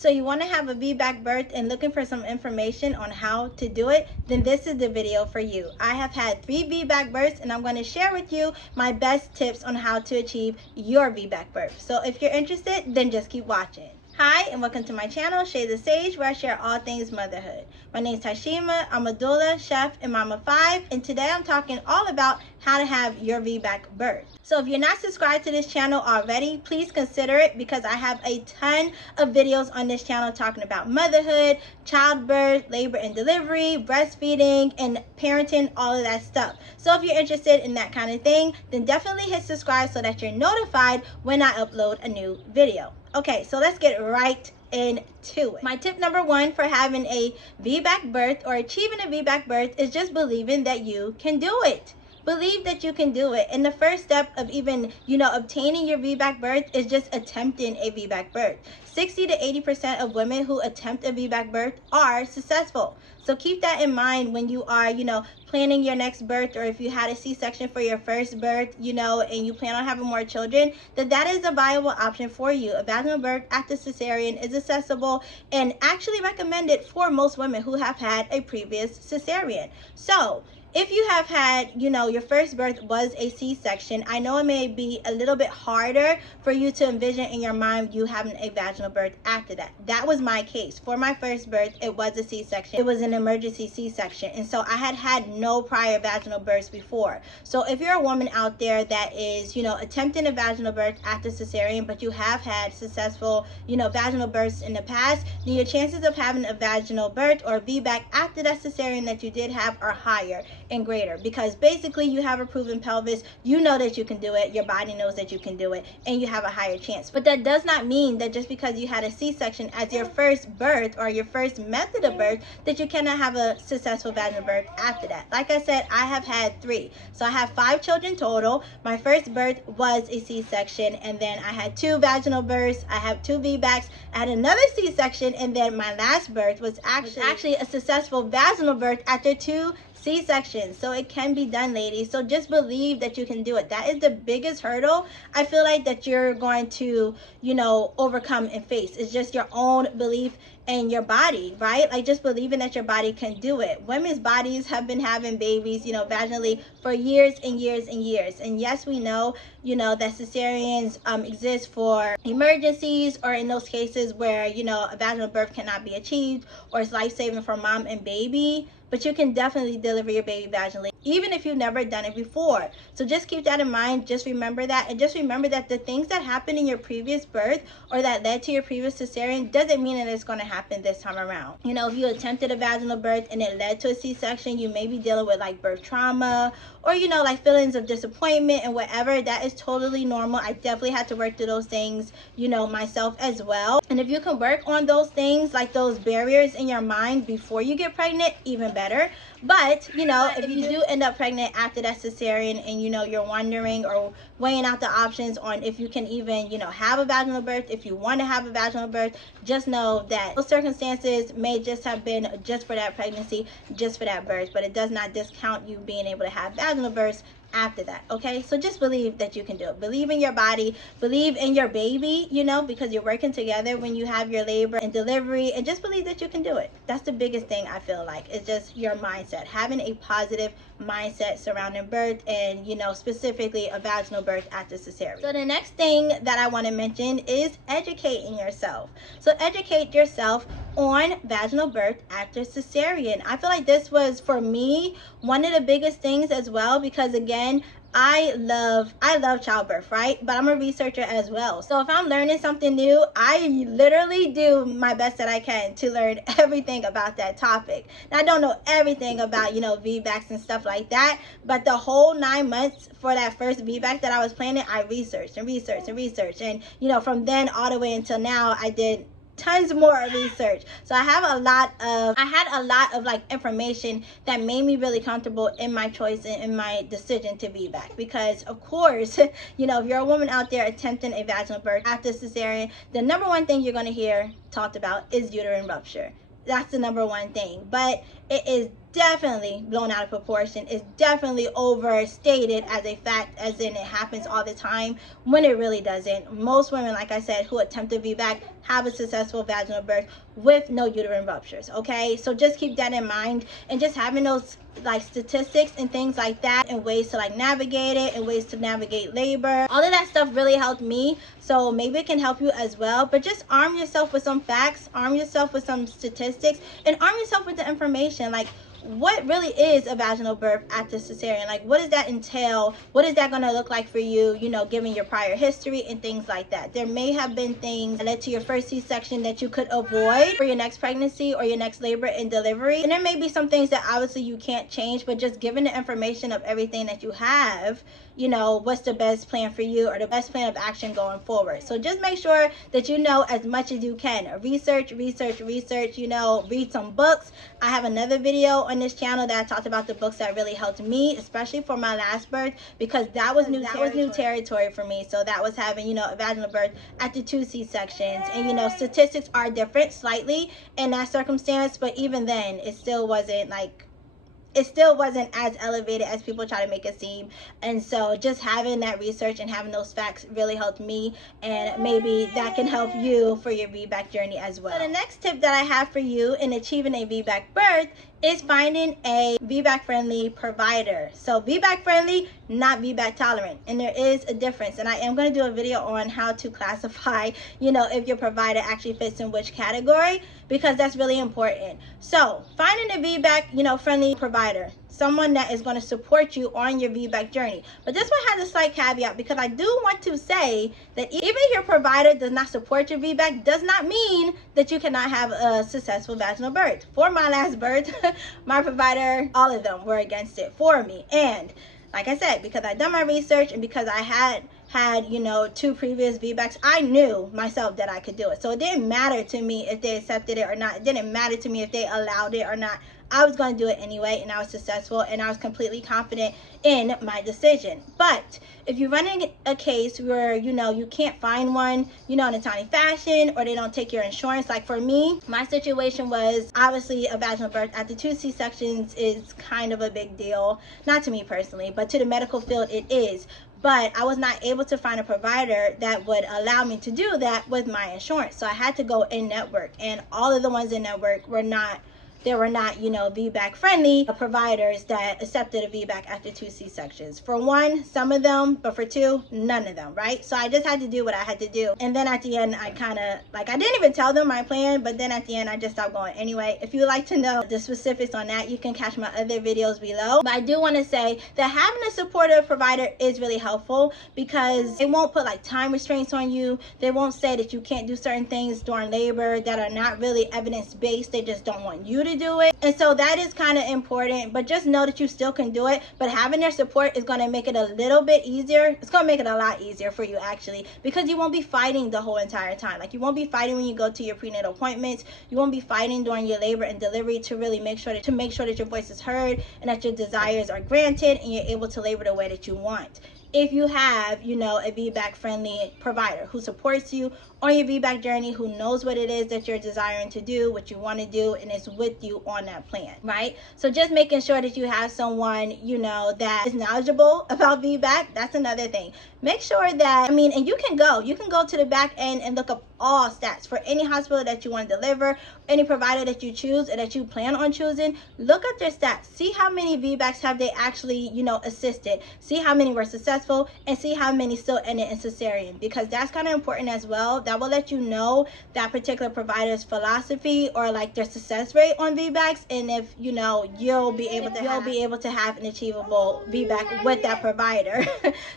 So you want to have a VBAC birth and looking for some information on how to do it, then this is the video for you. I have had 3 VBAC births and I'm going to share with you my best tips on how to achieve your VBAC birth. So if you're interested, then just keep watching. Hi, and welcome to my channel, Shade the Sage, where I share all things motherhood. My name is Tashima. I'm a doula, chef, and mama of 5, and today I'm talking all about how to have your VBAC birth. So if you're not subscribed to this channel already, please consider it because I have a ton of videos on this channel talking about motherhood, childbirth, labor and delivery, breastfeeding, and parenting, all of that stuff. So if you're interested in that kind of thing, then definitely hit subscribe so that you're notified when I upload a new video. Okay, so let's get right into it. My tip number 1 for having a VBAC birth or achieving a VBAC birth is just believing that you can do it. Believe that you can do it. And the first step of even, obtaining your VBAC birth is just attempting a VBAC birth. 60 to 80% of women who attempt a VBAC birth are successful. So keep that in mind when you are, planning your next birth, or if you had a C-section for your first birth, and you plan on having more children, that is a viable option for you. A vaginal birth after cesarean is accessible and actually recommended for most women who have had a previous cesarean. So if you have had, your first birth was a C-section, I know it may be a little bit harder for you to envision in your mind you having a vaginal birth after that. That was my case. For my first birth, it was a C-section. It was an emergency C-section. And so I had no prior vaginal births before. So if you're a woman out there that is, attempting a vaginal birth after cesarean, but you have had successful, vaginal births in the past, then your chances of having a vaginal birth or VBAC after that cesarean that you did have are higher and greater, because basically you have a proven pelvis, you know that you can do it, your body knows that you can do it, and you have a higher chance. But that does not mean that just because you had a C-section as your first birth or your first method of birth that you cannot have a successful vaginal birth after that. Like I said, I have had 3. So I have 5 children total. My first birth was a C-section, and then I had 2 vaginal births. I have 2 VBACs. I had another C-section, and then my last birth was actually a successful vaginal birth after 2 C-sections. So it can be done, ladies. So just believe that you can do it. That is the biggest hurdle I feel like that you're going to, overcome and face. It's just your own belief in your body, right? Like just believing that your body can do it. Women's bodies have been having babies, vaginally for years and years and years. And yes, we know, that cesareans exist for emergencies, or in those cases where, a vaginal birth cannot be achieved, or it's life-saving for mom and baby. But you can definitely deliver your baby vaginally, even if you've never done it before. So just keep that in mind. Just remember that. And just remember that the things that happened in your previous birth or that led to your previous cesarean doesn't mean that it's going to happen this time around. If you attempted a vaginal birth and it led to a C-section, you may be dealing with like birth trauma, or, like feelings of disappointment and whatever. That is totally normal. I definitely had to work through those things, myself as well. And if you can work on those things, like those barriers in your mind before you get pregnant, even better. But, if you do end up pregnant after that cesarean and, you're wondering or weighing out the options on if you can even, have a vaginal birth, if you want to have a vaginal birth, just know that those circumstances may just have been just for that pregnancy, just for that birth, but it does not discount you being able to have vaginal births after that. Okay, so just believe that you can do it. Believe in your body, believe in your baby, because you're working together when you have your labor and delivery, and just believe that you can do it. That's the biggest thing I feel like. It's just your mindset, having a positive mindset surrounding birth, and specifically a vaginal birth after cesarean. So the next thing that I want to mention is educating yourself. So educate yourself on vaginal birth after cesarean. I feel like this was, for me, one of the biggest things as well, because again, I love childbirth, right? But I'm a researcher as well. So if I'm learning something new, I literally do my best that I can to learn everything about that topic. Now, I don't know everything about, VBACs and stuff like that, but the whole 9 months for that first VBAC that I was planning, I researched and researched and researched. And, from then all the way until now, I did tons more research. So I had a lot of like information that made me really comfortable in my choice and in my decision to VBAC, because of course, if you're a woman out there attempting a vaginal birth after cesarean, the number 1 thing you're going to hear talked about is uterine rupture. That's the number 1 thing. But it is definitely blown out of proportion. It's definitely overstated as a fact, as in it happens all the time, when it really doesn't. Most women, like I said, who attempt a VBAC have a successful vaginal birth with no uterine ruptures. Okay, so just keep that in mind, and just having those like statistics and things like that, and ways to like navigate it, and ways to navigate labor, all of that stuff really helped me. So maybe it can help you as well. But just arm yourself with some facts, arm yourself with some statistics, and arm yourself with the information, like what really is a vaginal birth after cesarean. Like, what does that entail? What is that going to look like for you, you know, given your prior history and things like that. There may have been things that led to your first C-section that you could avoid for your next pregnancy or your next labor and delivery. And there may be some things that obviously you can't change, but just given the information of everything that you have, you know, what's the best plan for you or the best plan of action going forward. So just make sure that you know as much as you can. Research, you know, read some books. I have another video on this channel that I talked about the books that really helped me, especially for my last birth, because that was new territory for me. So that was having, you know, a vaginal birth after 2 C-sections. And, you know, statistics are different slightly in that circumstance, but even then, it still wasn't as elevated as people try to make it seem. And so just having that research and having those facts really helped me, and maybe that can help you for your VBAC journey as well. So the next tip that I have for you in achieving a VBAC birth is finding a VBAC friendly provider. So VBAC friendly, not VBAC tolerant, and there is a difference. And I am going to do a video on how to classify, you know, if your provider actually fits in which category, because that's really important. So finding a VBAC, you know, friendly provider, someone that is going to support you on your VBAC journey. But this one has a slight caveat, because I do want to say that even if your provider does not support your VBAC, does not mean that you cannot have a successful vaginal birth. For my last birth, my provider, all of them were against it for me. And like I said, because I done my research and because I had, you know, 2 previous VBACs, I knew myself that I could do it. So it didn't matter to me if they accepted it or not. It didn't matter to me if they allowed it or not. I was going to do it anyway, and I was successful, and I was completely confident in my decision. But if you're running a case where, you know, you can't find one, you know, in a timely fashion, or they don't take your insurance, like for me, my situation was obviously a vaginal birth after 2 C-sections is kind of a big deal. Not to me personally, but to the medical field it is. But I was not able to find a provider that would allow me to do that with my insurance. So I had to go in network, and all of the ones in network were not, you know, VBAC friendly providers that accepted a VBAC after 2 C-sections. For one, some of them, but for 2, none of them, right? So I just had to do what I had to do. And then at the end, I kind of, like, I didn't even tell them my plan, but then at the end, I just stopped going anyway. If you'd like to know the specifics on that, you can catch my other videos below. But I do want to say that having a supportive provider is really helpful, because they won't put like time restraints on you. They won't say that you can't do certain things during labor that are not really evidence-based. They just don't want you to do it. And so that is kind of important. But just know that you still can do it, but having their support is going to make it a little bit easier. It's going to make it a lot easier for you, actually, because you won't be fighting the whole entire time. Like, you won't be fighting when you go to your prenatal appointments. You won't be fighting during your labor and delivery to really make sure that your voice is heard and that your desires are granted and you're able to labor the way that you want. If you have, you know, a VBAC friendly provider who supports you on your VBAC journey, who knows what it is that you're desiring to do, what you want to do, and is with you on that plan, right? So just making sure that you have someone, you know, that is knowledgeable about VBAC. That's another thing. Make sure that, and you can go to the back end and look up all stats for any hospital that you want to deliver, any provider that you choose or that you plan on choosing. Look at their stats. See how many VBACs have they actually, you know, assisted. See how many were successful, and see how many still ended in cesarean, because that's kind of important as well. That will let you know that particular provider's philosophy or like their success rate on VBACs, and if, you know, you'll be able to have an achievable VBAC with that provider.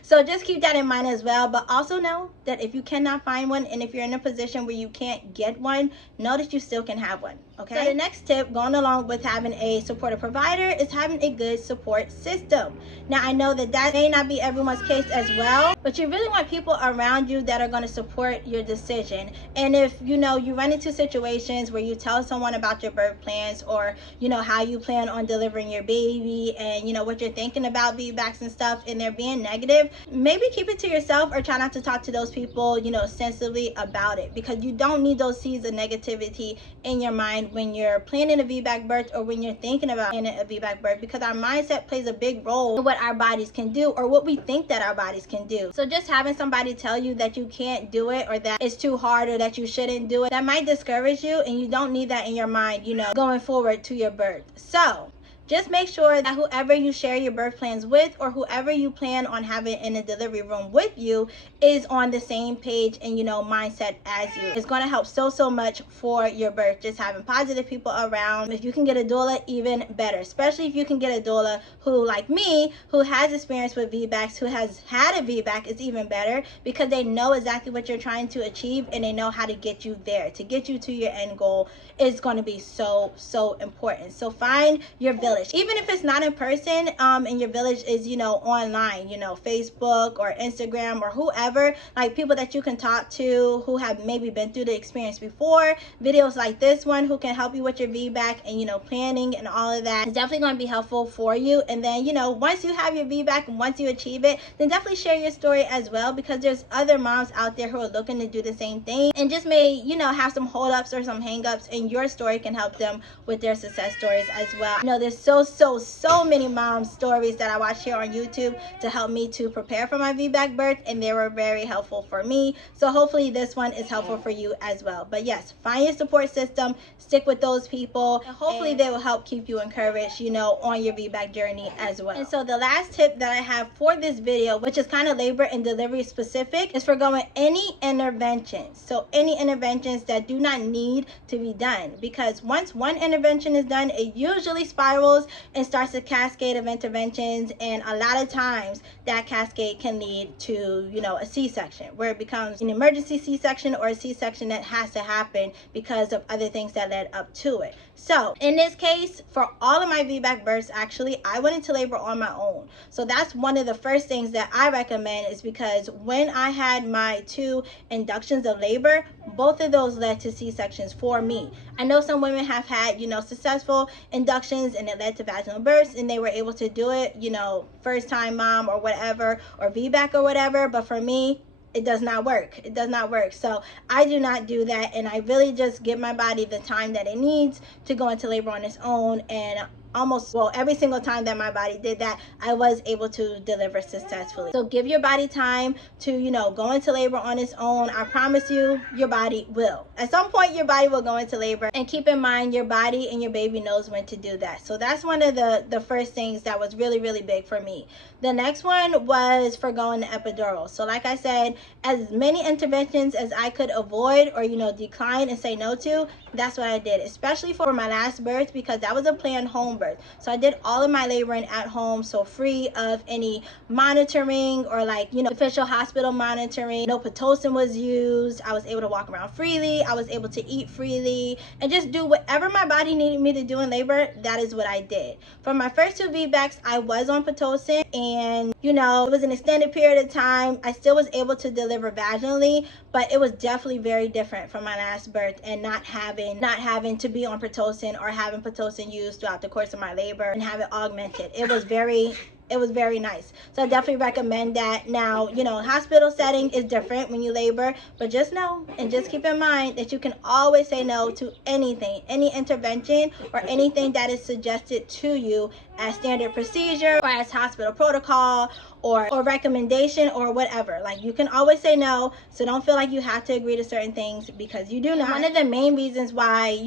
So just keep that in mind as well. But also know that if you cannot find one, and if you're in a position where you can't get one, know that you still can have one. Okay. So the next tip, going along with having a supportive provider, is having a good support system. Now, I know that may not be everyone's case as well, but you really want people around you that are going to support your decision decision. And if you run into situations where you tell someone about your birth plans, or how you plan on delivering your baby, and what you're thinking about VBACs and stuff, and they're being negative, maybe keep it to yourself, or try not to talk to those people sensibly about it, because you don't need those seeds of negativity in your mind when you're planning a VBAC birth, or when you're thinking about planning a VBAC birth, because our mindset plays a big role in what our bodies can do, or what we think that our bodies can do. So just having somebody tell you that you can't do it, or that it's too hard, or that you shouldn't do it, that might discourage you, and you don't need that in your mind going forward to your birth. So just make sure that whoever you share your birth plans with, or whoever you plan on having in the delivery room with you, is on the same page and mindset as you. It's going to help so much for your birth, just having positive people around. If you can get a doula, even better, especially if you can get a doula who, like me, who has experience with VBACs, who has had a VBAC, is even better, because they know exactly what you're trying to achieve, and they know how to get you there, to get you to your end goal. Is going to be so important. So find your village, even if it's not in person, and your village is online, Facebook or Instagram, or whoever, like people that you can talk to who have maybe been through the experience before. Videos like this one who can help you with your VBAC and planning and all of that is definitely going to be helpful for you. And then once you have your VBAC and once you achieve it, then definitely share your story as well, because there's other moms out there who are looking to do the same thing, and just may have some holdups or some hangups, and your story can help them with their success stories as well. There's so many mom stories that I watch here on YouTube to help me to prepare for my VBAC birth, and they were very helpful for me. So hopefully this one is helpful for you as well. But yes, find your support system, stick with those people, and hopefully they will help keep you encouraged on your VBAC journey as well. And so the last tip that I have for this video, which is kind of labor and delivery specific, is forgoing any interventions. So any interventions that do not need to be done, because once one intervention is done, it usually spirals and starts a cascade of interventions, and a lot of times that cascade can lead to a C-section, where it becomes an emergency C-section, or a C-section that has to happen because of other things that led up to it. So in this case, for all of my VBAC births, actually I went into labor on my own. So that's one of the first things that I recommend, is because when I had my 2 inductions of labor, both of those led to C-sections for me. I know some women have had successful inductions and it led to vaginal births, and they were able to do it first time mom or whatever, or VBAC or whatever, but for me, it does not work. It does not work. So I do not do that, and I really just give my body the time that it needs to go into labor on its own. And every single time that my body did that, I was able to deliver successfully. So give your body time to go into labor on its own. I promise you, your body will. At some point, your body will go into labor, and keep in mind, your body and your baby knows when to do that. So that's one of the first things that was really big for me. The next one was forgoing the epidural. So like I said, as many interventions as I could avoid, or decline and say no to, that's what I did, especially for my last birth, because that was a planned home birth. So I did all of my laboring at home, so free of any monitoring, or official hospital monitoring. No Pitocin was used. I was able to walk around freely. I was able to eat freely, and just do whatever my body needed me to do in labor. That is what I did. For my first 2 VBACs, I was on Pitocin, and it was an extended period of time. I still was able to deliver vaginally, but it was definitely very different from my last birth, and not having to be on Pitocin, or having Pitocin used throughout the course of my labor and have it augmented. It was very nice. So I definitely recommend that. Now, hospital setting is different when you labor, but just know and just keep in mind that you can always say no to anything, any intervention, or anything that is suggested to you as standard procedure, or as hospital protocol, or recommendation, or whatever. Like, you can always say no, so don't feel like you have to agree to certain things, because you do not. One of the main reasons why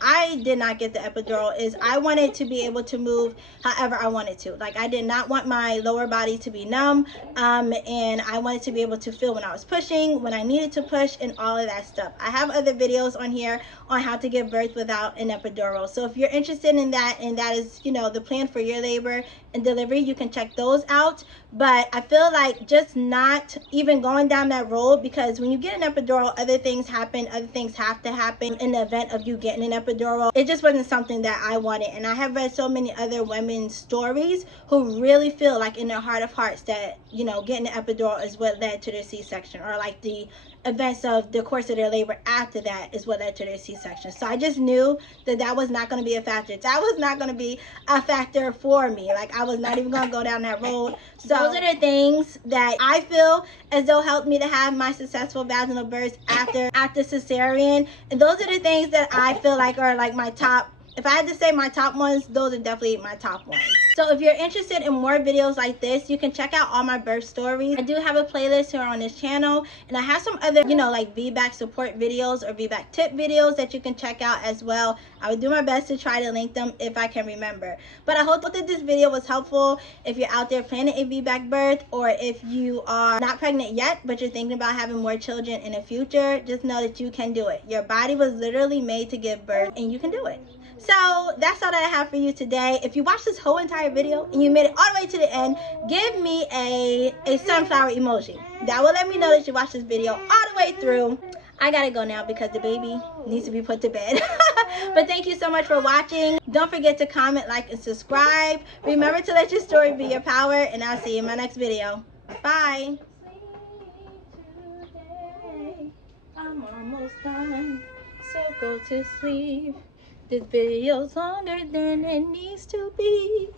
I did not get the epidural is I wanted to be able to move however I wanted to. Like, I did not want my lower body to be numb, and I wanted to be able to feel when I was pushing, when I needed to push, and all of that stuff. I have other videos on here on how to give birth without an epidural, so if you're interested in that, and that is the plan for your labor and delivery, you can check those out. But I feel like just not even going down that road, because when you get an epidural, other things happen, other things have to happen in the event of you getting an epidural. It just wasn't something that I wanted. And I have read so many other women's stories who really feel like in their heart of hearts that getting an epidural is what led to their C-section, or like the events of the course of their labor after that is what led to their C-section. So I just knew that that was not going to be a factor. That was not going to be a factor for me. Like, I was not even going to go down that road. So those are the things that I feel as though helped me to have my successful vaginal births after cesarean. And those are the things that I feel like are like my top. If I had to say my top ones, those are definitely my top ones. So if you're interested in more videos like this, you can check out all my birth stories. I do have a playlist here on this channel, and I have some other, you know, like VBAC support videos or VBAC tip videos that you can check out as well. I would do my best to try to link them if I can remember. But I hope that this video was helpful if you're out there planning a VBAC birth, or if you are not pregnant yet, but you're thinking about having more children in the future. Just know that you can do it. Your body was literally made to give birth, and you can do it. So that's all that I have for you today. If you watched this whole entire video and you made it all the way to the end, give me a sunflower emoji. That will let me know that you watched this video all the way through. I gotta go now because the baby needs to be put to bed. But thank you so much for watching. Don't forget to comment, like, and subscribe. Remember to let your story be your power, and I'll see you in my next video. Bye. I'm almost done, so go to sleep. This video's longer than it needs to be.